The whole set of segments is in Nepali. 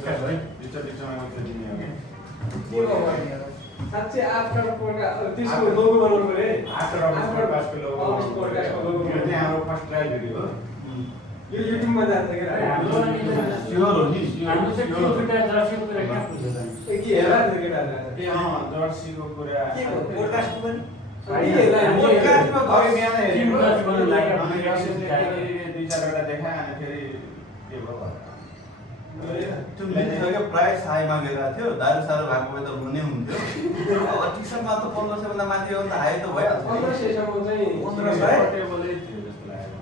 स्टार्ट भयो बिचमा मात्रै दिने हो के भयो साच्चै 8 करोड पोडकास्ट त्यसको लोगो बनाउनु पर्यो है 8 करोड पोडकास्टको लोगो पोडकास्टको लोगो यो चाहिँ हाम्रो फर्स्ट ट्रायल भिडियो हो यो युट्युबमा जान्छ के हाम्रो स्योर हो नि हाम्रो चाहिँ टिम फिटा जर्सीको कुरा कहाँ पुग्छ त के हेला त्यो केटाहरु ए जर्सीको कुरा के हो पोडकास्टको पनि पोडकास्टमा गए बिहान टिम जर्सी बनाउन लाग्यो अनि रसिदले फेरि दुई चारवटा देखाए अनि फेरि के भयो त्यो प्राइस हाई मागेको थियो दारु सारो भएको भए त हुने हुन्थ्यो अब टिसनमा त 1500 भन्दा माथि हो भने त हाई त भइहाल्छ 1500 सम्म चाहिँ 1500 टेबलै थियो जस्तो लाग्यो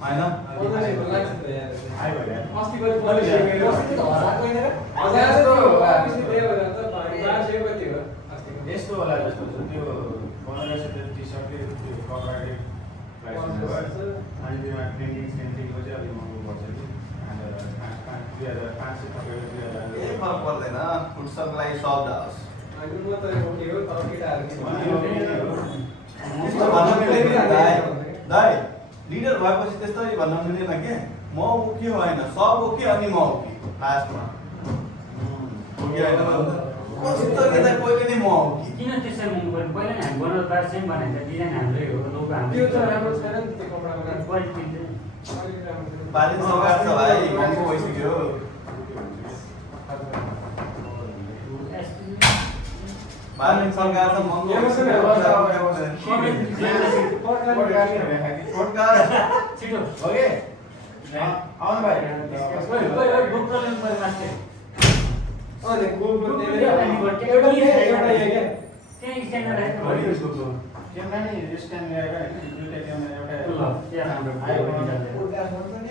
मलाई हैन 1500 लाग्छ त यार हाई भयो अस्ति पनि पलिस अस्ति त 1000 कोइन रे 1000 त वापिस दियो भने त 400 कति हो अस्ति यस्तो होला जस्तो छ त्यो 1500 त्यो टी-सर्टले त्यो कपडाले प्राइस भयो अनि त्यसमा प्रिन्टिङ सेन्टिङको चाहिँ अलिक महँगो पर्छ कि अनि 2500 तपाईको 2000 ए फरक पर्दैन फुटसकलाई सफ्ट हाउस अनि म त ओके हो तर केटाहरु के त्यस्तो भन्न मिल्दैन दाइ लिडर भएपछि त्यस्तै भन्न मिल्दैन के म ओके होइन सब ओके अनि म ओके लास्टमा ओके होइन कस्तो के त कहिले नि म ओके किन त्यसै महँगो पर्यो पहिला नि हामी बनाउँदा बार सेम बनाएको डिजाइन हाम्रै हो लोगो हाम्रो त्यो त राम्रो छैन नि त्यो कपडामा क्वालिटी चाहिँ अलिकति राम्रो छैन पालिन सरकार छ भाइ महँगो भइसक्यो पालिन सरकार त महँगो छिटो ओके आउनु भाइ बुक प्रब्लम पर्यो मास्टर अनि गोलको एउटा एउटा त्यही स्क्यानर राखेको भयो क्यामेरा नि स्ट्यान्ड ल्याएर हैन दुईटा क्यामेरा ल त्यहाँ हाम्रो आयो पोडकास्ट गर्छ नि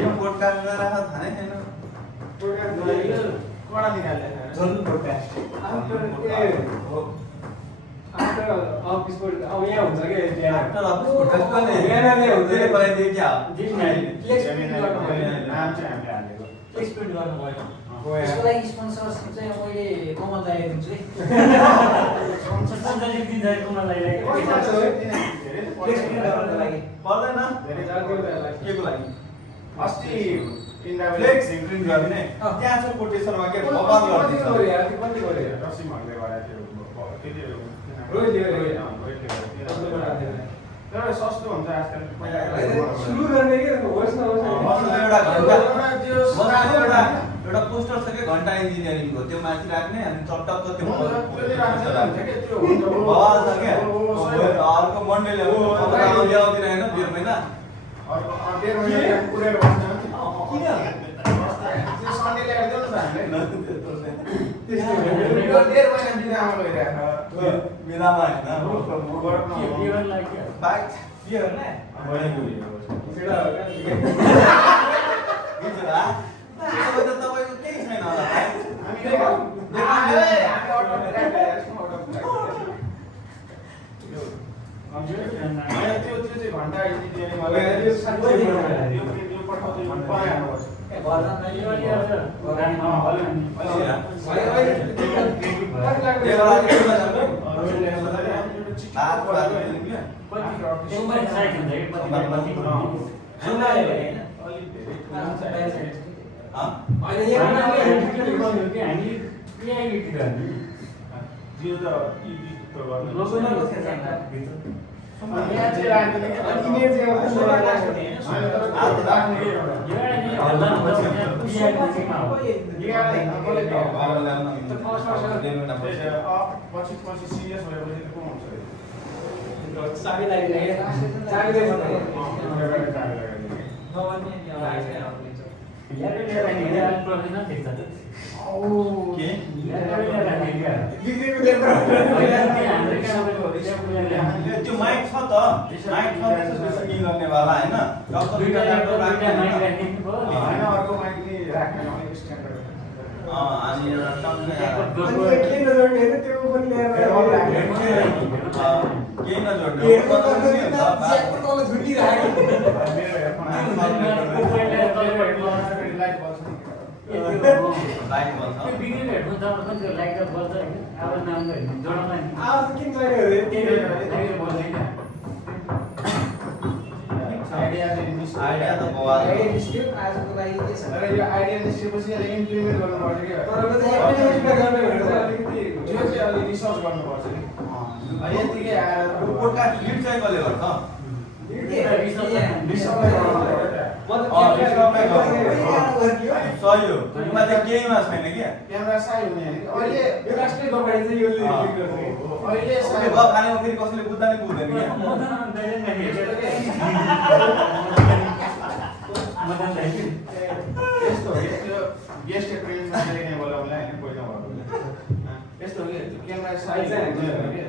यो पोडकास्ट गरेर थाहा नै छैन कडा निकाल्ने जन पोडकास्ट आफ्टर अफिस अब यहाँ हुन्छ के आफ्टर अफिस पोडकास्ट गर्ने यहाँ हुन्छ के बनाइदिए क्या नाम चाहिँ हामीले हालेको एक्सप्लेन गर्नु पर्यो त्यसको लागि स्पोन्सरसिप चाहिँ मैले कमल दाइले दिन्छु है सञ्चालित दिँदाको मलाई एक्सप्लेन गर्नको लागि पर्दैन धेरै के को लागि अस्ति फ्लेक्स प्रिन्ट गर्ने त्यहाँ छ कोटेसनमा के बबाल गरिदिन्छ रसिमहरूले गराएको थियो रोहित तर सस्तो हुन्छ आजकल सुरु गर्ने के होस् नहोस् मसँग एउटा पोस्टर छ के घण्टा इन्जिनियरिङको त्यो माथि राख्ने अनि चट्टक्क त्यो बवाल छ क्या अर्को मन्डेले ल्याउँदैन होइन 1.5 महिना मेलामा होइन बाइक के गर्ने तपाईँको केही छैन होला त्यो चाहिँ घन्टा पछि सिरियस भएपछि को हुन्छ चाबी लाग्ने चाबी त्यो माइक छ त माइक छ त्यसो के गर्नेवाला होइन दुईटा ल्यापटप राख्ने माइक राख्ने होइन अर्को माइक नि राख्ने अलिक स्ट्यान्डर्ड अनि एउटा टक्कै के नजोड्ने होइन त्यो पनि ल्याएर केही नजोड्ने लाइट बल्छ त्यो बिग्रेको हेडफोन चलाउनु पनि त्यो लाइट बल्छ होइन आवाज नआउँदा जोडाउनु नि आवाज किन चाहियो रे त्यही लाइट बल्दैन आइडिया चाहिँ निस्क्यो। आइडिया त बवाल हो। आइडिया निस्क्यो आजको लागि के छ तर यो आइडिया निस्केपछि यसले इम्प्लिमेन्ट गर्नुपर्छ क्या। तर अब चाहिँ implement गर्ने भनेर चाहिँ अलिकति त्यो चाहिँ अलि रिसर्च गर्नुपर्छ कि अँ, यतिकै आएर यो पोडकास्ट लिड चाहिँ कसले गर्छ? सही हो, त्यसमा चाहिँ केहीमा छैन क्या। क्यामेरा साइ हुने होइन कि। अहिले यो राष्ट्रिय दबाई चाहिँ यो लिड गर्ने अहिले उसले साइ गफ हानेको फेरि कसैले बुझ्दा नि बुझ्दैन क्या। यस्तो हो कि त्यो गेस्ट प्रिन्टमा लेख्ने बोलाउला होइन पहिला भएको यस्तो हो कि त्यो क्यामेरा साइ हुने होइन कि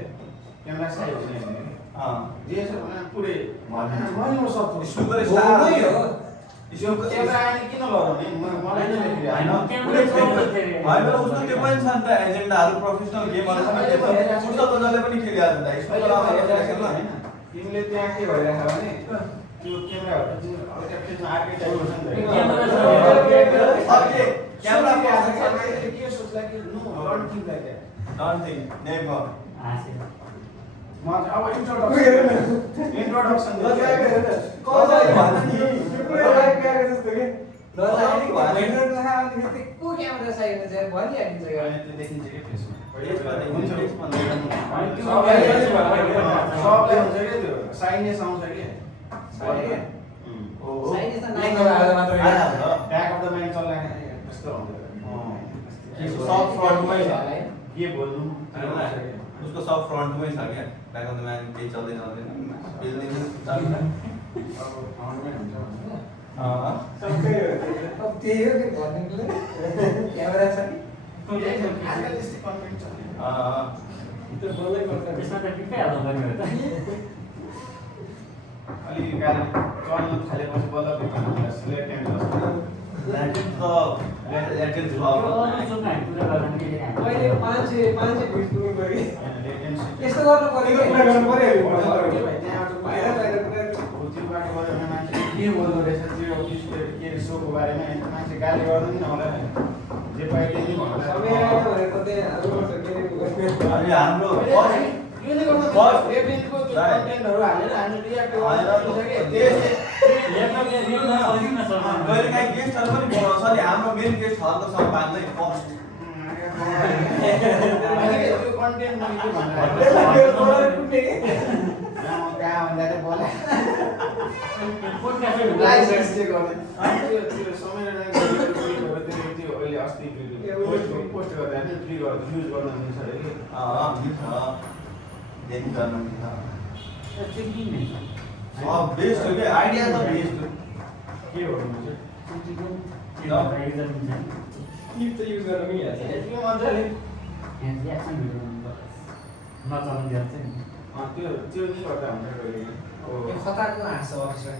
क्यामेरा साइ हुने होइन कि अँ, जे छ भने पुरै मैले सब सुगर हो स्टार नै हो यो क्यामेरा आएन किन लगाउने मलाई नै लेखिरहेको होइन उसको त्यो पनि छ नि त एजेन्डाहरू प्रोफेसनल गेमहरू पनि के छ फुटबल त जसले पनि खेलिहाल्छ त स्कुल आउँछ होइन तिमीले त्यहाँ के भइरहेको भने त्यो क्यामेराहरू जुन क्याप्चरमा अर्कै टाइपको छ नि त क्यामेरा के सोच्ला कि no don't think like that don't think never म अब इन्ट्रोडक्सन को क्यामेरा चाहिएको चाहिँ भनिहालिन्छ अनि त्यो देखिन्छ कि फेसमा सबलाई सबलाई हुन्छ कि त्यो साइनेस आउँछ कि साइनेस त back back of the mind चल्दाखेरि त्यस्तो हुन्छ सब फ्रन्टमै छ के बोल्नु उसको सब फ्रन्टमै छ क्या ब्याक अफ द म्यान केही चल्दै चल्दैन बिल्डिङ अब फ्रन्टमै हुन्छ भने अब त्यही हो कि भन्नुले क्यामेरा छ नि आजकल यस्तै कन्टेन्ट छ त्यो बोल्दै पर्छ अलि गाडी चल्न थालेपछि बल्ल सिलेक्ट टाइम जस्तो अहिले मान्छे भिड्नु गयो यस्तो गर्नु पर्यो कि कुरा गर्नु पर्यो के बोल्दो रहेछ त्यो के सोको बारेमा मान्छे गाली गर्नु नि नहोला जे पाइले नि समय आयो भनेको चाहिँ अरूबाट के अनि हाम्रो यो नै गर्नु रेटिङको कन्टेन्टहरु हालेर हामी रियाक्ट कहिले काहीँ गेस्टहरू पनि बोलाउँछ नि हाम्रो मेन गेस्टहरू त सब बाँध्दै फर्स्ट त्यो कन्टेन्ट मैले के भन्नु कहाँ भन्दा त बोला लाइसेन्स चाहिँ गर्ने त्यो समय त्यो अहिले अस्ति पोस्ट गर्दा नि फ्री गर्दा युज गर्न मिल्छ अरे कि सब बेस्ट हो क्या आइडिया त बेस्ट हो के भन्नु क्लिप त युज गर्न मिलिहाल्छ त्यो मजाले त्यो नि गर्दा हुन्छ कहिले यो खतराको हाँस्छ अफिसमा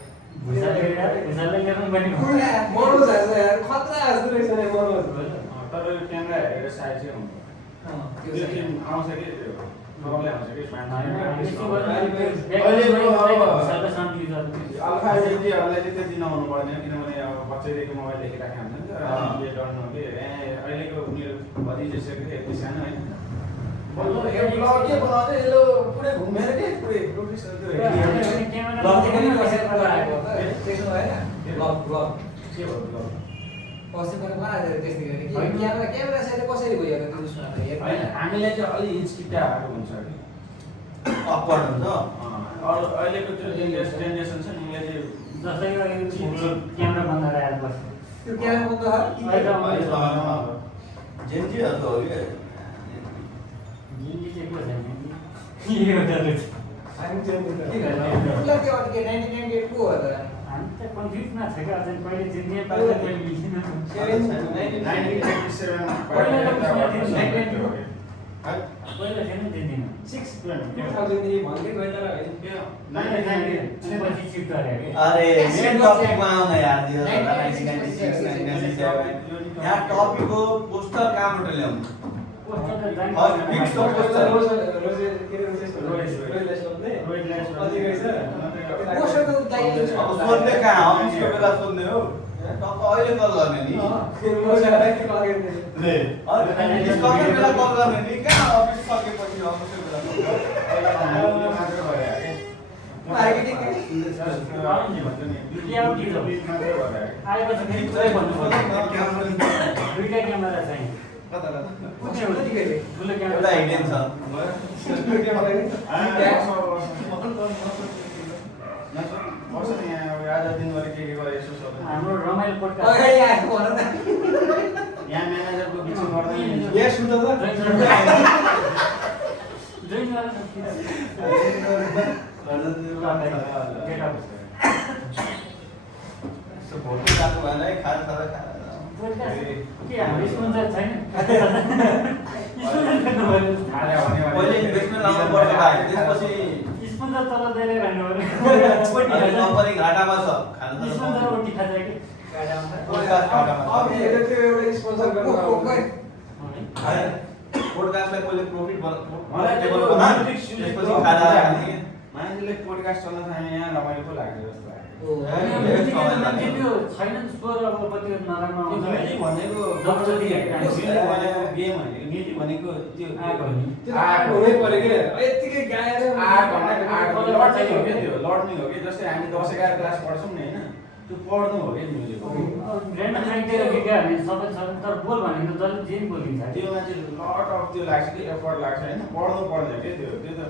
मनोज हाँस्छ यार खतरा हाँस्दो रहेछ नि मनोज तर यो क्यामेरा हेरेर साइज चाहिँ हुन्छ त्यो चाहिँ आउँछ कि त्यो प्रब्लम आउँछ कि अल्फा एजिटीहरूलाई चाहिँ त्यति नहुनु पर्दैन किनभने अब बच्चैदेखि मोबाइल लेखिराखेको हुन्छ नि त हामीले डर्नु कि अहिलेको उनीहरू भनिसकेको थियो यति सानो होइन के बनाउँदै यसले पुरै घुमेर के पुरै प्रोफेसनल के भयो पछि पनि बनाएर त्यस्तै गरे कि क्यामेरा साइड कसरी गयो त त्यसमा त होइन हामीलाई चाहिँ अलि हिचकिटाहरू हुन्छ कि अपवर्ड हुन्छ अरू अहिलेको त्यो जेनेरेसन छ नि यसले क्यामेरा बन्द राखेर बस्छ त्यो क्यामेरा बन्द जेन्जीहरू त हो क्या जिन्दगी चाहिँ के छ हामी चाहिँ उसलाई त्यो अलिक 1998 को हो त हामी त कन्फ्युजमा छ क्या अझै कहिले जित्ने पार्छ कहिले मिल्दैन 1987 पहिला थिएन जित्दिन 2000 भन्दै गयो तर पछि सिफ्ट गरे अरे मेन टपिकमा आउन यार दियो 1996 1997 यहाँ टपिक हो पोस्टर कहाँबाट ल्याउनु फिक्स हो पोस्टर पोस्टर त उताइ अब सोध्ने कहाँ अफिसको बेला सोध्ने हो टक्क अहिले कल गर्ने नि ले डिस्कसन बेला कल गर्ने नि कहाँ अफिस सकेपछि अफिसको बेला मार्केटिङ आएपछि फेरि पुरै भन्नुपर्छ दुईटा क्यामेरा चाहिँ कता ठुलो एउटा क्यामेरा हिडेन छ वर्ष नि यहाँ अब आज दिनभरि के गरे यसो सबै हाम्रो रमाइलो पोडकास्ट अगाडि आएको भन न यहाँ म्यानेजरको बिचमा गर्दै हिँड्छ। यहाँ सुन्नु त जोइन भोटो जानु भएन है खाना खाएर के हाम्रो स्पोन्सर छैन पहिले इन्भेस्टमेन्ट लाउनु पर्छ भाइ त्यसपछि स्पोन्सर तल दिएर भन्नु कम्पनी घाटामा छ खाना स्पोन्सर रोटी खान्छ कि अब हेरे त्यो एउटा स्पोन्सर गर्नु पोडकास्टलाई पहिले प्रफिट मलाई टेबल त्यो बना म्युजिक सुन्ने त्यसपछि खाना खाने मान्छेले पोडकास्ट चल्न थाल्यो यहाँ रमाइलो पो लाग्यो जस्तो लाग्यो। त्यो छैन स्वर अब कति नराम्रो आउँछ म्युजिक भनेको जबरजस्ती म्युजिक भनेको गेम होइन म्युजिक भनेको त्यो आएको नि त्यो आर्ट हुनै पर्यो के यत्तिकै गाएर आर्ट भनेको आर्ट लड्नै हो क्या त्यो लड्नै हो कि जस्तै हामी 10-11 क्लास पढ्छौँ नि होइन त्यो पढ्नु हो कि म्युजिक ग्रान्ड माइकतिर गीत गायो भने सबै छ तर बोल भनेको जसले जे बोलिन्छ त्यो मान्छे लट अफ त्यो लाग्छ कि एफर्ट लाग्छ होइन पढ्नु पर्दैन के त्यो त्यो त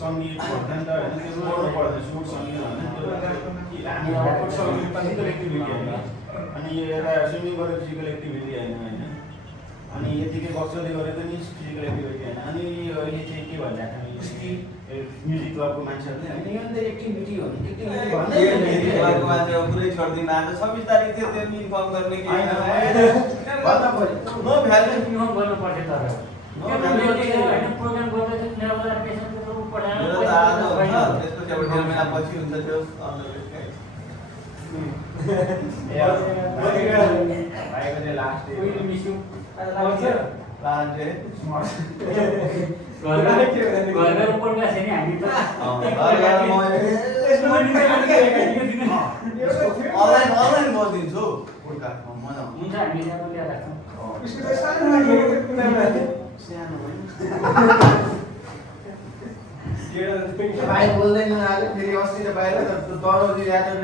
सङ्गीत भन्दा नि त होइन त्यो पढ्नु पर्दैन सुट सङ्गीत होइन त्यो हामी आउटपुट सङ्गीत फिजिकल एक्टिभिटी होइन अनि यो एउटा स्विमिङ गरेर फिजिकल एक्टिभिटी होइन होइन अनि यतिकै बक्सले गरे पनि फिजिकल एक्टिभिटी होइन अनि यो अहिले चाहिँ के भनिरहेको म्युजिक क्लबको मान्छेहरूले होइन यो त एक्टिभिटी हो नि एक्टिभिटी मान्छे पुरै छोडिदिनु आज 26 तारिक थियो त्यो इन्फर्म गर्ने कि होइन भन्दा पऱ्यो नो भ्यालु इन्फर्म गर्नु पर्थ्यो तर होइन प्रोग्राम गर्दै थियो लेभल पेसेन्ट पढाएर मेरो त आज हुन्छ त्यसपछि अब 1.5 महिना पछि हुन्छ त्यो भाइको चाहिँ लास्ट डे कोही मिस्यु लास्ट डे घरमा पोडकास्ट छैन हामी त अनलाइन गरिदिन्छु पोडकास्टमा मजा आउँछ हुन्छ हामी यहाँ ल्याएर राख्छौँ उसको चाहिँ सानो राखेको थियो कुनामा सानो होइन भाइ बोल्दैन आज फेरि अस्ति त बाहिर त दरौजी यादव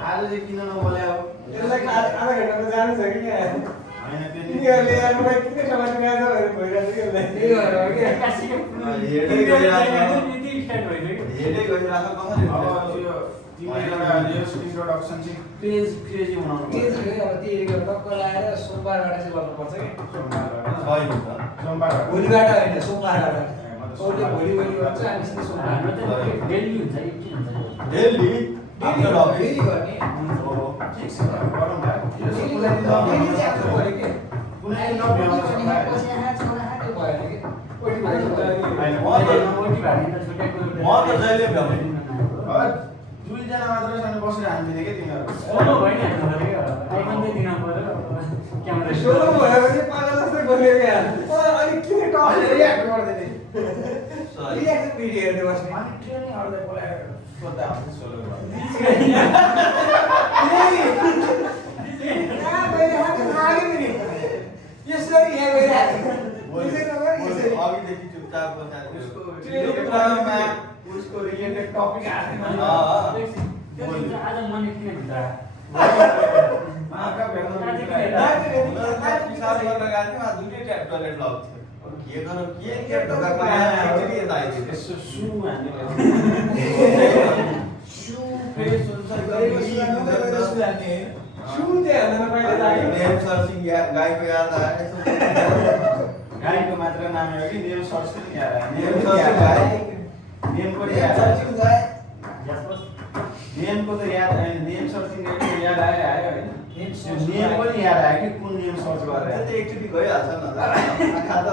आज चाहिँ किन नबोल्यो त्यसलाई आधा घन्टामा जानु छ कि यहाँ होइन त्यो तिनीहरूले आफूलाई किन समाज गएको भइरहेको थियो कि त्यही भएर हो कि हेडै गइरहेको कसरी अब त्यो तिमीले एउटा इन्ट्रोडक्सन चाहिँ क्रेजी बनाउनु के छ कि अब त्यही टक्क लगाएर सोमबारबाट चाहिँ गर्नुपर्छ कि सोमबार भोलिबाट होइन सोमबारबाट अरूले भोलि भोलि गर्छ हामी चाहिँ सोमबार हाम्रो त डेली हुन्छ एकछिन हुन्छ डेली आफ्टर अफिस डेली गर्ने ठिक छ गरौँ भाइ डेली चाहिँ आफ्नो पऱ्यो कि कुनै पछि नभ्याउँछ यहाँ छोरा त्यो भएन कि ओटी भाइ ओटी भाइ त छुट्टै कुरो म त जहिले भ्याउने दुईजना मात्र छन् बसेर हान्दिने के तिमीहरू सोलो भइहाल्नु पऱ्यो आइफोन चाहिँ दिन पऱ्यो क्यामेरा सोलो भयो भने पागल जस्तै बोल्यो क्या अलिक किन टस रियाक्ट गरिदिने रियाक्सन भिडियो हेर्दै बस्ने अनि ट्रेनिङहरूलाई बोलाएर सोद्धा हुन्छ सोलो कहाँ गइरहेको लाग्यो पनि यसरी यहाँ गइरहेको यसरी नगर यसरी अघिदेखि चुपचाप बसेको उसको रिलेटेड टपिक हाल्ने आज मन किन भित्र माका भेट्नु पिसाब गर्न गएको थियौँ आज दुईटै ट्याप टोइलेट लक थियो के गरौँ के ढोकाको एक्चुअली यता आइदियो यसो सु हान्ने फ्रेस हुन्छ नेम सर्चिङ गाईको याद आयो गाईको मात्र नाम हो कि नेम सर्च पनि याद आयो नेम सर्चिङ गाई नेम पनि याद आयो नेमको त याद आएन नेम सर्चिङ याद आयो होइन नेम पनि याद आयो कि कुन नेम सर्च त्यो गरेर त एकचोटि गइहाल्छ नि आँखा त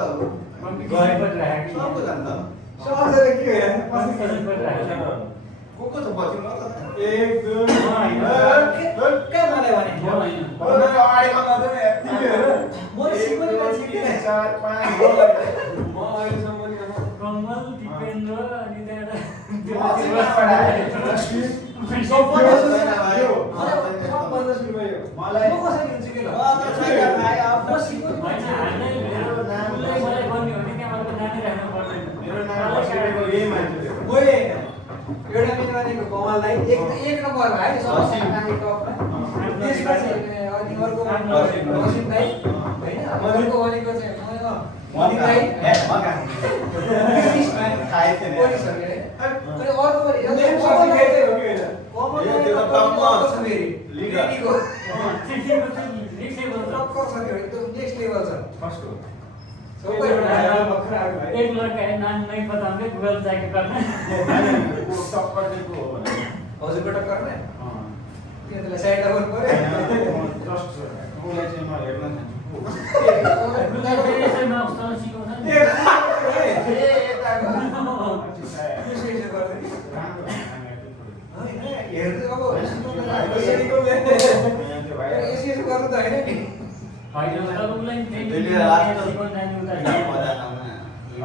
सबको जान्छ सहजै के हो को छ पछि ल एक दुई कहाँ मलाई भने अगाडि भन्दा त तिमीहरू म सिक्नु पछि के 4 5 म अहिलेसम्म नि अब कमल दिपेन्द्र अनि सबभन्दा सुरु भयो मलाई म कसरी हुन्छु के ल म त छैन भाइ आफ्नो म सिक्नु मेरो नाम मलाई गर्ने हो भने त्यहाँबाट नानी राख्नु पर्दैन मेरो नाम बसेको यही मान्छे नेपालीको कमललाई एक नम्बर भाइ सबैभन्दा माथि टपमा त्यसपछि अनि अर्को असिम दाइ होइन अर्को भनेको चाहिँ मनिक दाइ पोलिसहरूले अनि अर्को पनि नेम सर्टिफिकेट चाहिँ हो कि होइन टक्कर छ त्यो एकदम नेक्स्ट लेभल छ फर्स्ट हो एक लड़का है नाम नहीं पता हमको गूगल जाके करना वो टक्कर दिएको हो भने हजुरको टक्कर नै अँ किन त्यसलाई साइड गर्नु पर्यो जस्ट उसलाई चाहिँ म हेर्न चाहन्छु ऐसे में उसका सिखाउँछ नि यसो गर्नु त होइन नि होइन तर उसलाई त्यसले ट्रेनिङ लास्ट सिकाउन जाने उता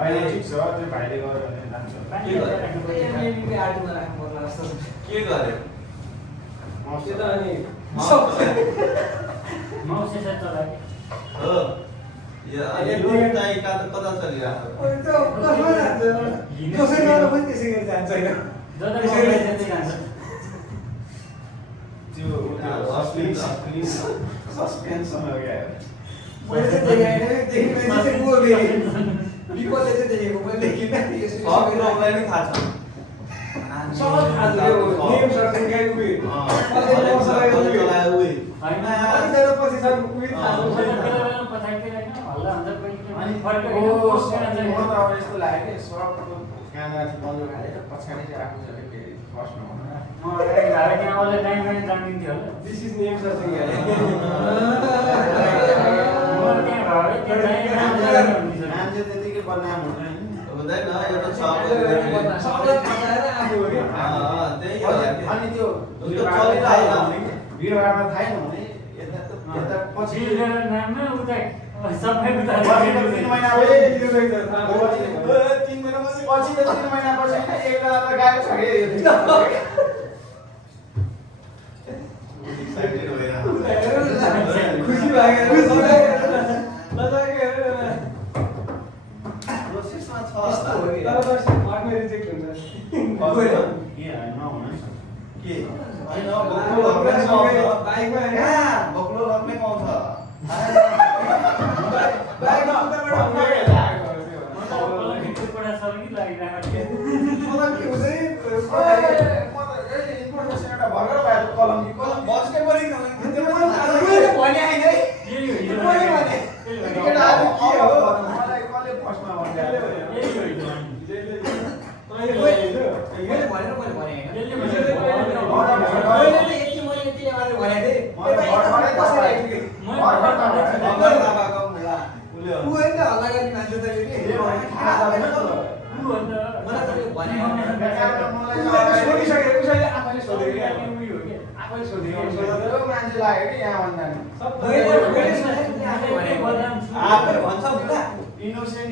अहिले ठिक छ त्यो भाइले गर्यो भने जान्छ आर्टमा राख्नु पर्ला जस्तो छ के गर्यो त्यो त अनि माउसे से चलाए हो यो अहिले दुईटा एका त कता चलिरहेको ओइ त कसमा जान्छ कसै गर्न पनि त्यसै गरी जान्छ होइन जता गएर त्यतै जान्छ त्यो सस्पेन्सन हो क्या मैले चाहिँ देखेको चाहिँ को विपलले चाहिँ देखेको मैले देखिनँ यसो सब प्रब्लम नै थाहा छ सब थाहा छ यो नेम सर्टिफिकेट उयो चलायो उयो होइन कतिजना पछि छ उयो थाहा छ पछाडि होइन हल्ला हुन्छ कोही अनि फर्क म त अब यस्तो लाग्यो कि सबको क्यामेरा चाहिँ बन्द हालेर पछाडि चाहिँ आफू चाहिँ फेरि फर्स्ट नहुनु म अगाडि त्यहाँ अरूले टाइम जानिदिन्थ्यो होला दिस इज नेम सर्टिफिकेट म त्यहाँ भएर त्यहाँ मान्छे त्यतिकै बदनाम हुँदैन हुँदैन एउटा छ सबलाई फसाएर आफू हो क्या त्यही हो अनि त्यो भिडभाडमा थाहेन भने यता पछि नाममा उता सबै उता 3 महिना पछि त 3 महिना पछि होइन एकजना त गायब छ के एक्साइटेड भएर खुसी लाग्यो प्रोसेसमा छ यस्तो हो कि तर दर्शक घरमा रिजेक्ट हुन्छ के नहुन के हैन बक्लो लग्ने पाउँछ बाइकमा होइन बक्लो लग्ने पाउँछ बाइकमा उताबाट मलाई पढा सर्गी लागिरहेको थियो मलाई के हुन्छ इन्फर्मेसन एउटा भर्खर भयो कलम बस्ने पनि त्यो पनि भने होइन है यही हो त्यो पनि भने केटा अब के हो मलाई कसले फर्स्टमा भन्दै यही हो मैले भनेर मैले भने होइन मैले त यति मैले यति मात्र भनेको थिएँ ऊ होइन हल्ला गर्ने मान्छे त फेरि मलाई त यो भने सोधिसकेर उसैले आफैले सोधेको क्या उयो हो के आफैले सोधेको मान्छे लाग्यो कि यहाँ भन्दा नि आफै भन्छ बुढा इनोसेन्ट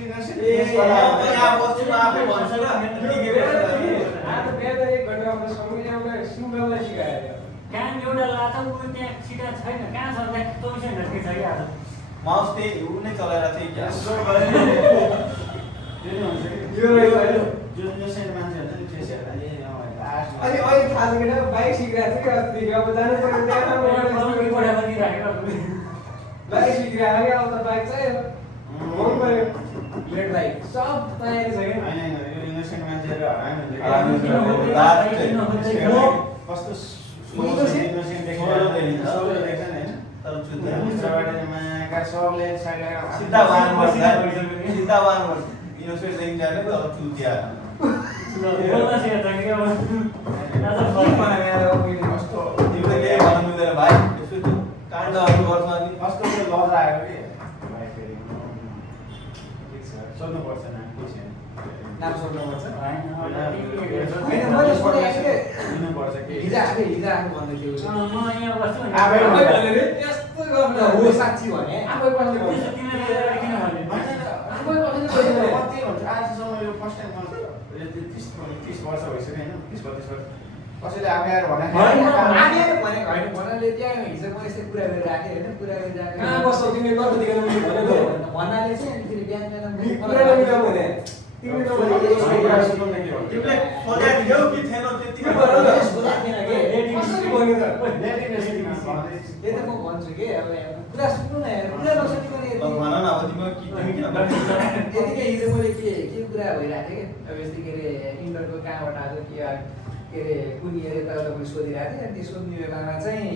यहाँ बस्छु आफै भन्छु र आज बिहान 1 घन्टा आउँदा सँगै एउटा सिङ्गललाई सिकायो काम एउटा लाछ ऊ त्यहाँ छिटा छैन कहाँ छ त्यहाँ 24 घन्टा के छ कि आज माउस त्यही ऊ नै चलाएर चाहिँ क्या इनोसेन्ट मान्छे हुन्छ नि फेस हेर्दा अनि अहिले थाहा छ केटा बाइक सिकिरहेको थियो अस्ति अब जानु पर्यो त्यहाँ बाइक सिकिरहेको कि अब त बाइक चाहियो हुनु पर्यो लेट बाइक सब तयारी छ क्या होइन यो इनोसेन्ट मान्छेहरू हरामी हुन्छ कस्तो इनोसेन्ट देखिन्छ देख्छ नि तर सबले सिधा वान पर्छ इनोसेन्ट देखिन्छ तर चुतिया बोल्न सिकेछ कि अब आज कस्तो तिमीले केही भन्नु मिल्दैन भाइ यसो काण्डहरू गर्छ अनि कस्तो चाहिँ लज आयो कि भाइ फेरि सोध्नुपर्छ नाम के छ नाम सोध्नुपर्छ होइन होइन मैले सोधेको थिएँ लिनुपर्छ के हिजो आएको भन्दै थियो म यहाँ बस्छु नि आफै आफै भनेर यस्तो गर्नु हो साँच्ची भने आफै कसले त्यसो भन्छ तिमीले किन भने आफै कसले भन्छ कति हुन्छ आजसम्म यो फर्स्ट टाइम 30 वर्ष भइसक्यो होइन 30-32 वर्ष कसैले आफै आएर भने आगे भनेको होइन भन्नाले त्यहाँ हिजो म यस्तै कुरा गरेर राखेँ होइन कुरा गरेर कहाँ राखेँ बस्छौ तिमीले गर्नु दिएको भनेको भन्नाले चाहिँ अनि फेरि बिहान कुरा नमिलाऊ भने तिमीले त सुन्नु, मैले सुन्नु, कुरा सुन्नु न के भन्नु। तिमीले सोधेको थियौ कि थिएन त्यतिकै त्यो भएर भन्नु। सोधा थिएन के कसरी भन्यो त नेटिभ एसिडमा भन्दै त्यही त म भन्छु के अब कुरा सुन्नु न यार कुरा नसुनिकन ल भन न अब तिमी किन यतिकै हिजो मैले के कुरा भइरहेको थियो कि अब यस्तै के अरे इन्टरको कहाँबाट आज के अरे कुन अरे तपाईँले सोधिरहेको थियो अनि त्यो सोध्ने बेलामा चाहिँ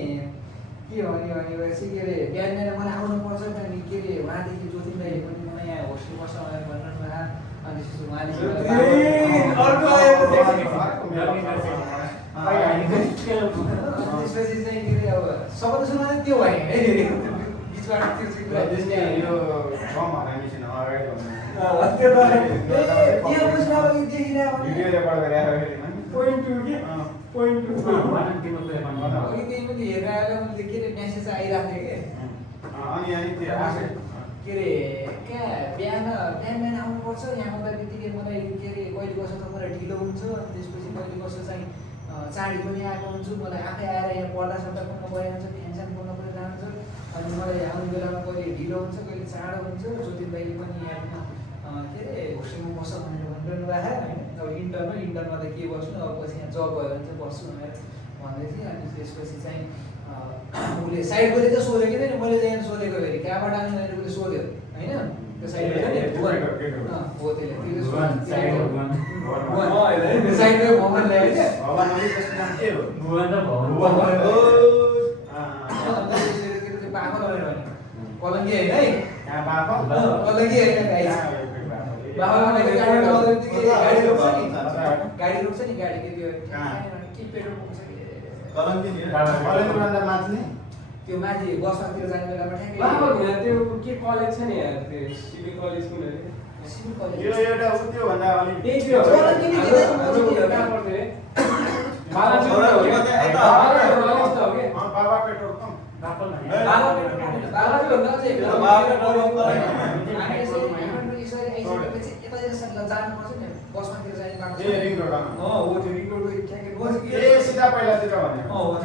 के भन्यो भनेपछि के अरे बिहान बिहान मलाई आउनुपर्छ अनि के अरे उहाँदेखि ज्योति दाइ पनि मलाई यहाँ होस्टेल बस्छ भनेर भन्नु न अनि त्यसपछि उहाँले अर्को आएको थियो। त्यसपछि चाहिँ के अरे अब सबैले सुन्दा त्यो भयो है बिचबाट त्यो चाहिँ कुरा त्यसले यो फर्म हरामी छैन अगाडि भन्नु। त्यो त त्यो बुझ्न अघि देखिरहेको भिडियो रेकर्ड गरेर फेरि पोइन्ट टु के पोइन्ट टु अघि त्यही मैले हेरेर आएर मैले के अरे मेसेज आइरहेको थियो कि अनि त्यो आशा के अरे क्या बिहान बिहान आउनुपर्छ यहाँ आउँदा बित्तिकै मलाई के अरे कहिले कसो त मलाई ढिलो हुन्छ अनि त्यसपछि कहिले कसो चाहिँ चाँडी पनि आएको हुन्छु मलाई आफै आएर यहाँ पर्दा सर्दा कुद्नु परेको हुन्छ फ्यानसान कुद्नु परेर जान्छ अनि मलाई आउने बेलामा कहिले ढिलो हुन्छ कहिले चाँडो हुन्छ ज्योति दाइले पनि यहाँ के अरे होस्टेलमा बस्छ भनेर भनिरहनु भएको होइन अब इन्टरमा त के बस्नु अब पछि यहाँ जब भयो भने चाहिँ बस्छु भनेर भन्दै थिएँ अनि त्यसपछि चाहिँ उसले साइडकोले चाहिँ सोधेको थिएँ नि मैले चाहिँ सोधेको फेरि कहाँबाट आउनु भनेर उसले सोध्यो होइन त्यो साइडको छ नि हो त्यसले साइडको भवन ल्यायो क्या भगवान अलिक त्यसको नाम के हो? बाखो भनेर भन्यो कलङ्गी होइन है यहाँ बाफा? कलङ्गी होइन गाई यहाँ यो कोही बाफा। बाबा भनेको गाडी रोक्छ नि गाडी रोक्छ नि गाडी के त्यो के पेट्रोल पुग्छ कि कलङ्की नि कलेजभन्दा माथि त्यो माथि बसतिर जाने बेलामा बाबा ठ्याक्कै यहाँ त्यो के कलेज छ नि यार त्यो सिभिल कलेज कुन अरे सिभिल यो कलेज एउटा उ त्योभन्दा अलिक त्यही थियो छोरा किन किन हाम्रो किन कहाँ पर्थ्यो रे छोरा बालाजुर हो किन के यता बालाजुर अवस्था हो के बाबा पेट्रोल पम्प बाबा बाबाको भन्दा चाहिँ त्यो बाबाको कलङ्की हामी यसरी काठमाडौँ यसरी आइसकेपछि यतातिर जानुपर्छ नि बसमातिर जाने बाटो ए रिङ रोड हो त्यो रिङको ठ्याक्कै बस ए सिधा पहिलातिर भने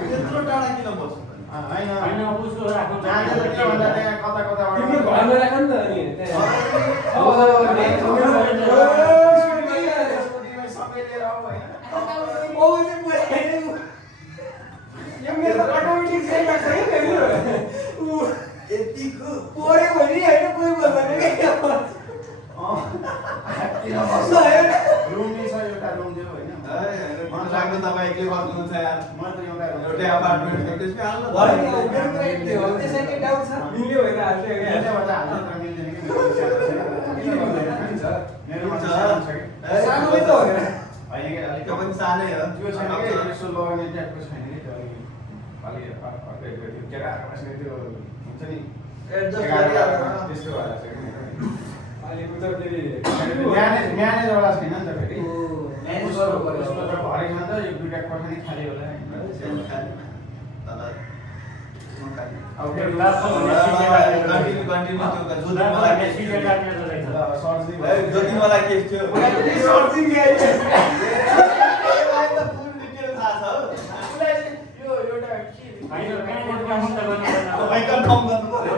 त्यत्रो टाढा किन बस्छ त? होइन होइन उसको राख्नु जाने त त्योभन्दा त्यहाँ कता कताबाट तिम्रो घरमा राख नि त अनि त्यहाँ स्कुटीमा सँगै लिएर आऊ होइन ओ चाहिँ पुरै यो मेरो अटोमेटिक सेभ लाग्छ के मेरो यतिको पढ्यो भने होइन कोही बोल्दैन रुम छ एउटा रुम दियो होइन मन लाग्नु तपाईँ एक्लै बस्नुहुन्छ यार म त एउटा एउटै अपार्टमेन्ट छ त्यसमै हाल्नु भयो नि, भयो मेरो कुरा यति हो त्यसैले डाउट छ मिल्यो भएर हाल्थ्यो क्या यताबाट हाल्नु त मिल्दैन कि मेरो मेरोमा त सानो छ कि सानो पनि त हो क्या होइन कि अलिक त्यो पनि सानै हो त्यो छैन कि यसो लगाउने टाइपको छैन कि त्यो अलिक त्यो केटाहरू बस्ने त्यो हुन्छ नि एडजस्ट एघार गरिहाल्छ बाह्र त्यस्तो भएर चाहिँ अहिले उता फेरि म्यानेजवाला छैन नि त फेरि म्यानेज उसको गर्नु पर्यो। उसको त भरे खान्छ यो दुईटा कोठानी खाली होला होइन अब फेरि ज्योतिवाला केस थियो सर्चिङ तपाईँ कन्फर्म गर्नु पर्यो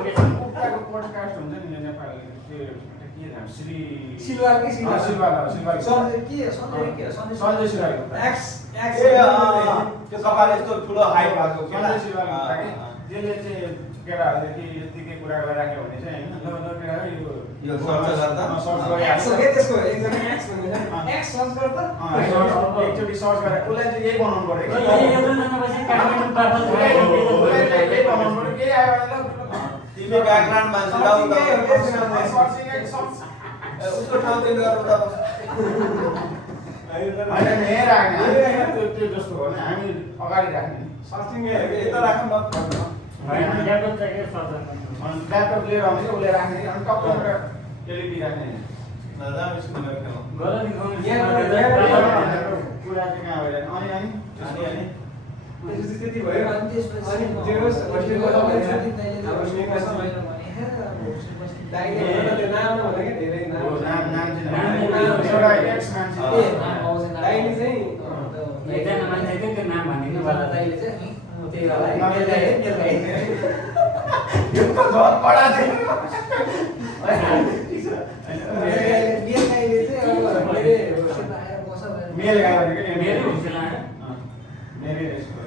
सिलवार के सिलवार सिलवार सन्जय के सन्जय के सन्जय सिलवार एक्स एक्स त्यो कपाल यस्तो ठुलो हाइट भएको सन्जय सिलवार त्यसले चाहिँ केटाहरूदेखि यतिकै कुरा गरिराख्यो भने चाहिँ होइन ल केटा यो सर्च गर्दा? सर्च एक्स हो गरेर के त्यसको एकजना एक्स भन्ने छ एक्स सर्च गर्दा एकचोटि सर्च गरेर उसलाई चाहिँ यही बनाउनु पऱ्यो यही बनाउनु पऱ्यो केही आयो भने तिमी ब्याकग्राउन्ड मान्छे जाऊ उसको ठाउँ चेन्ज गर्नु त होइन हेर राख्ने त्यो जस्तो हो भने हामी अगाडि राख्ने सर्चिङ यता राख्नु न ल्यापटप लिएर आउने उसले राख्ने अनि टक्क एलइडी राख्ने कुरा चाहिँ कहाँ भइरहेको अनि अनि त्यसपछि त्यति भयो अनि त्यसपछि अनि जेरोस होस्टेलको दाइले भन्दा त्यो नाम नभने के धेरै हो, नाम नाम चाहिँ एउटा एक्स मान्छे दाइले चाहिँ एकजना मान्छे थियो त्यो नाम भनिदिनु वाला दाइले चाहिँ त्यही होला मेलगाई यो त झन् बडा थियो मेलगाईले चाहिँ अब मेल गायो भने के मेरै होस्टेल आएर मेरै रेस्ट गर्यो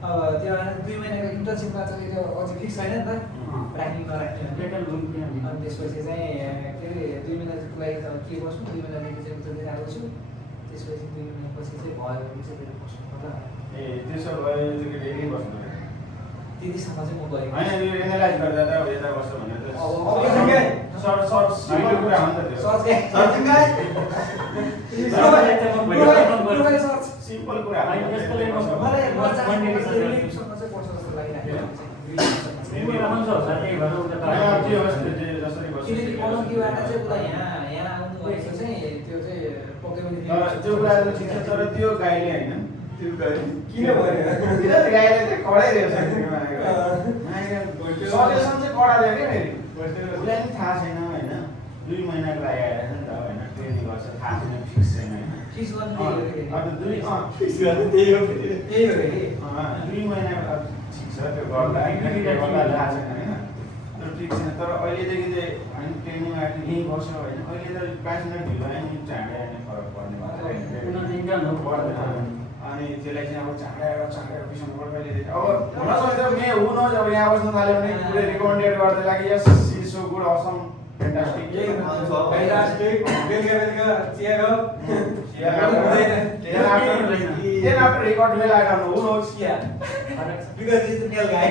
अब त्यो 2 महिनाको इन्टर्नसिपमा चाहिँ त्यो अझै फिक्स छैन नि त राख्ने नराख्ने बेटर रुम किन अनि त्यसपछि चाहिँ के अरे 2 महिनाको लागि त के बस्नु 2 महिनादेखि चाहिँ उता दिइरहेको छु त्यसपछि 2 महिनापछि चाहिँ भयो भने चाहिँ मेरो बस्नु पर्ला ए त्यसो भए त्यो डेली बस्नु त्यतिसम्म चाहिँ म गरेको होइन यो एनालाइज गर्दा त अब यता बस्छ भने त अब सर्ट सर्ट सिम्पल कुरा हो नि त त्यो सर्च प्रोफाइल सर्च सिम्पल कुरा हो यसको लागि मलाई मन्डे रिलेसनसँग चाहिँ पर्छ जस्तो लागिरहेको त्यो वस्तु जे जसरी बस्छ किनकि पलङ्कीबाट चाहिँ उसलाई यहाँ आउनु भएको चाहिँ त्यो चाहिँ पक्कै पनि त्यो कुरा त ठिक छ तर त्यो गाईले होइन त्यो गाई किन भयो किन त गाईले चाहिँ कडाइरहेको छ सजेसन चाहिँ कडा दियो क्या फेरि उसलाई पनि थाहा छैन होइन 2 महिनाको लागि आएर नि त होइन ट्रेनिङ गर्छ थाहा छैन फिक्स छैन होइन फिक्स गर्नु त्यही हो अन्त 2 फिक्स गर्ने त्यही हो फेरि त्यही हो कि 2 महिनाको ठिक छ त्यो गर्दा गर्दा थाहा छैन होइन तर ठिक छैन तर अहिलेदेखि चाहिँ हामी ट्रेनिङ आएर यहीँ बस्छ होइन अहिले त 5 मिनट ढिलो आयो नि चाँडै आउने फरक पर्ने अनि त्यसलाई चाहिँ अब चाँडा पिछाउनु पर्छ कहिलेदेखि अब हुनसक्छ मे हुनुहोस् अब यहाँ बस्नु थाल्यो भने पुरै रिकमेन्डेड गर्दै लागि यस see so good awesome fantastic then after record will I don't know who knows because he's the male guy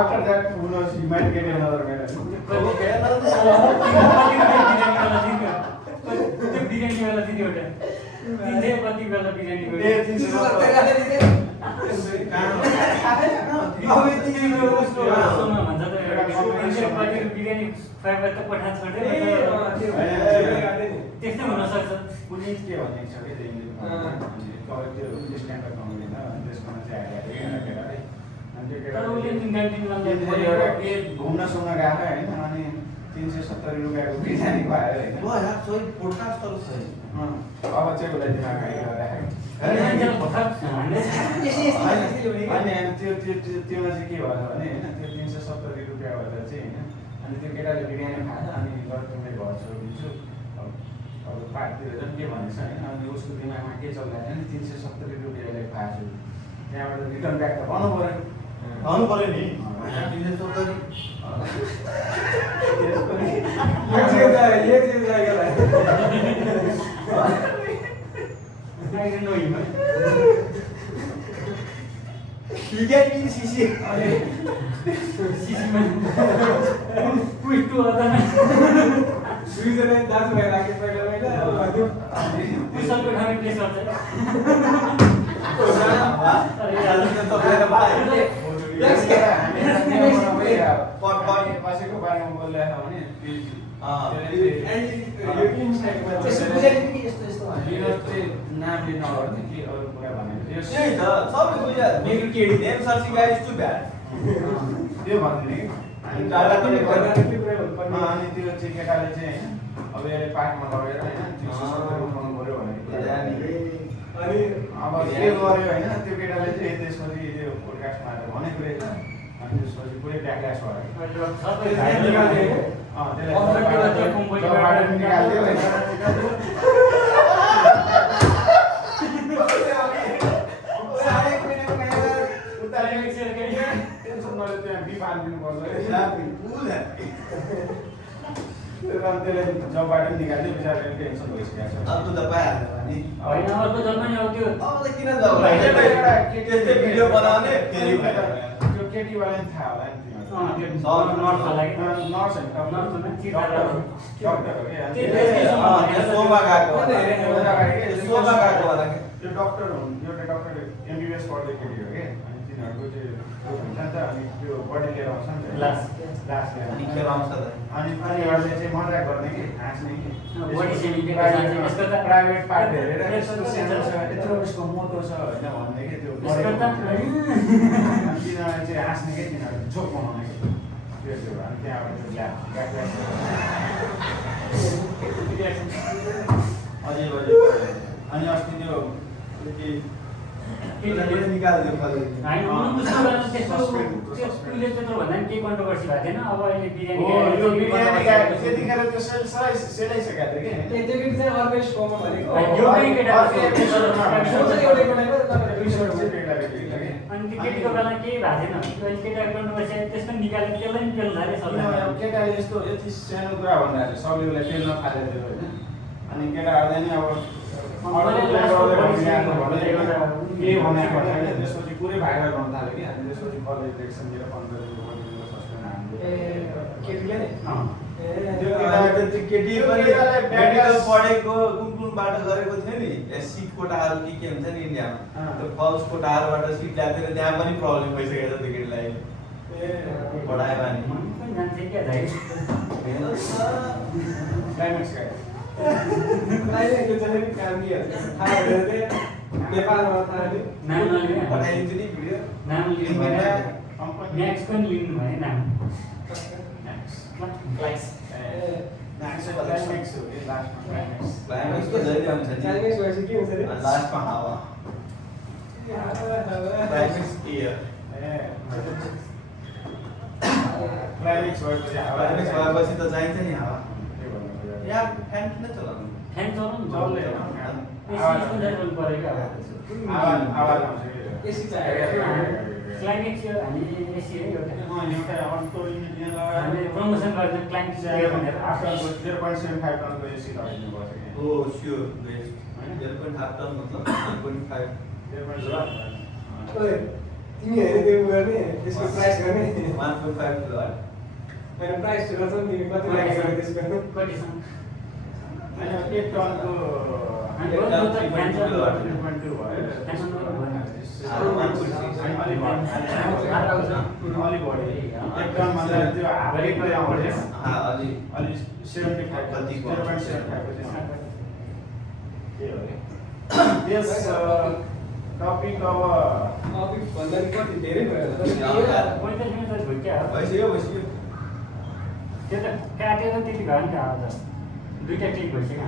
after that who knows he might get another medal त्यस्तै हुन सक्छ कुनै के भन्ने छ के त्यो स्ट्यान्डर्ड कमेडी छ त्यसमा चाहिँ तर उसले एउटा के घुम्न सुन्न गएको होइन अनि 370 रुपियाँको बिरयानी पायो होइन ल यार सोही पोडकास्ट त छ अब चाहिँ उसलाई दिमाग आइरहेको अनि त्योमा चाहिँ के भयो भने होइन त्यो 370 रुपियाँ भएर चाहिँ होइन अनि त्यो केटाले बिरयानी खान्छ अनि तिमीले घर छोडिदिन्छु अब पार्टीतिर झन् के भनेछ होइन अनि उसको दिमागमा के चलिरहेको नि 370 रुपियाँले पाएछु त्यहाँबाट रिटर्न ब्याक त गर्नु पऱ्यो नि दाजुभाइ राखेँ पहिला बसेको बारेमा बोलिरहेको भने नाम लिन अगाडि के अरू कुरा भनेको थियो त्यही त सबै बुझ्या मेरो केडी name searching guys too bad त्यो भन्ने कि अनि त्यो चाहिँ केटाले चाहिँ होइन अब यसले पार्कमा लगेर होइन 370 उठाउनु पऱ्यो भनेर अनि अब के गर्यो होइन त्यो केटाले चाहिँ त्यसपछि त्यो पोडकास्टमा आएर भनेको रहेछ अनि त्यसपछि पुरै ब्याकल्यास भयो त्यसलाई निकाल्दियो होइन टेन्सन नले त्यहाँ बिफ हालिदिनुपर्छ त्यसले जबबाट पनि निकाल्यो बिचाराले टेन्सन भइसकेको छ अब त पाइहाल्यो भने होइन अर्को जब पनि आउँथ्यो अब त किन जाऊ त्यस्तै भिडियो बनाउने फेरि त्यो केटीवाला नि थाहा होला नि सोमा गएको होला त्यो डक्टर एउटा डक्टर एमबिबिएस पढ्दै केटी हो कि अनि तिनीहरूको चाहिँ हुन्छ नि त अनि त्यो बडी लिएर आउँछ नि त लास लिएर खेल आउँछ त अनि तिनीहरूले चाहिँ मजाक गर्ने कि हाँस्ने कि बडी सेभिङ प्राइभेट पार्ट हेरेर यस्तो सानो छ यत्रो उसको मोटो छ होइन भन्ने कि त्यो तिनीहरूले चाहिँ हाँस्ने कि तिनीहरूले जोक बनाउने कि त्यो अनि त्यहाँबाट अझै अनि अस्ति त्यो त्यसलाई निकालिदियो कलेज होइन उसको बेलामा त्यस्तो उसले त्यत्रो भन्दा पनि केही कन्ट्रोभर्सी भएको थिएन अब अहिले बिरयानी हो यो बिरयानी खाएको त्यतिखेर त्यो सेलाइसकेको थियो कि त्यो केटी चाहिँ अर्कै स्कोपमा भनेको यो पनि केटाको सो चाहिँ एउटै केटाको तपाईँले रिसोर्ट रिसोर्ट चाहिँ बेग्ला बेग्लै कि अनि त्यो केटीको बेलामा केही भएको थिएन अहिले केटाको कन्ट्रोभर्सी आयो त्यसमा निकालेर त्यसलाई पनि पेल्नु थाल्यो किनभने सल्लाह अब केटाले यस्तो यति सानो कुरा भन्दाखेरि सबले उसलाई पेल्न थालेको थियो होइन अनि केटाहरूले नि अब के भने त्यसपछि पुरै भाइरल गर्न थाल्यो कि हामी त्यसपछि कलेज इलेक्सन दिएर 15 दिनको सस्पेन्ड हामीले केटीले केटी पनि मेडिकल पढेको कुन बाटो गरेको थियो नि सिट कोटाहरू के हुन्छ नि इन्डियामा त्यो फल्स कोटाहरूबाट सिट ल्याएको थियो त्यहाँ पनि प्रब्लम भइसकेको छ त्यो केटीलाई पढायो भने जान्छे क्या जाइ क्लाइमेक्स गाइस अहिले चाहिँ काम दिइहाल्छ थाहा भएर चाहिँ नेपालमा थाहा थियो नाम नलिने पठाइदिन्छु नि भिडियो नाम लिनु भएन नेक्स्ट पनि लिनु भएन नाम क्लाइमेक्स क्लाइमेक्स हो कि लास्टमा क्लाइमेक्स क्लाइमेक्स त जहिले आउँछ नि क्लाइमेक्स भएपछि के हुन्छ रे लास्टमा हावा क्लाइमेक्स क्लियर क्लाइमेक्स भएपछि क्लाइमेक्स भएपछि त चाहिन्छ नि हावा के भन्नु पर्यो यहाँ फ्यान किन चलाउनु फ्यान चलाउनु चल्दैन परेको आवाज आवाज आउँछ कि एसी चाहियो क्लाइमेक्स यो हामी एसी है एउटा एउटा अन्तोलिने दिन हामीले प्रमोसन गर्दा क्लाइमेक्स भनेर आफ्टर 0.75 टनको एसी लगाइदिनु पर्छ कि ओ स्योर बेस्ट 0.5 टन मतलब 1.5 0.5 ओए तिमी हेरे त्यो गर्ने त्यसको प्राइस गर्ने 1.5 किलोवाट मैले प्राइस गर्छ नि तिमी कति लागेको त्यसको कतिसम्म होइन 1 टनको हामी बहुत त फ्यान छ 3.2 भयो अलिक बढी एकदम मतलब त्यो हावरी पनि आउँछ अलि अलि 75 कतिको? 0.75 के हो रे यस टपिक अब अफिस भन्दा नि कति धेरै भयो तर 45 मिनट त भइक्या हो भइसक्यो त्यो त काटेर त्यति भयो नि त आज दुईटा क्लिक भइसक्यो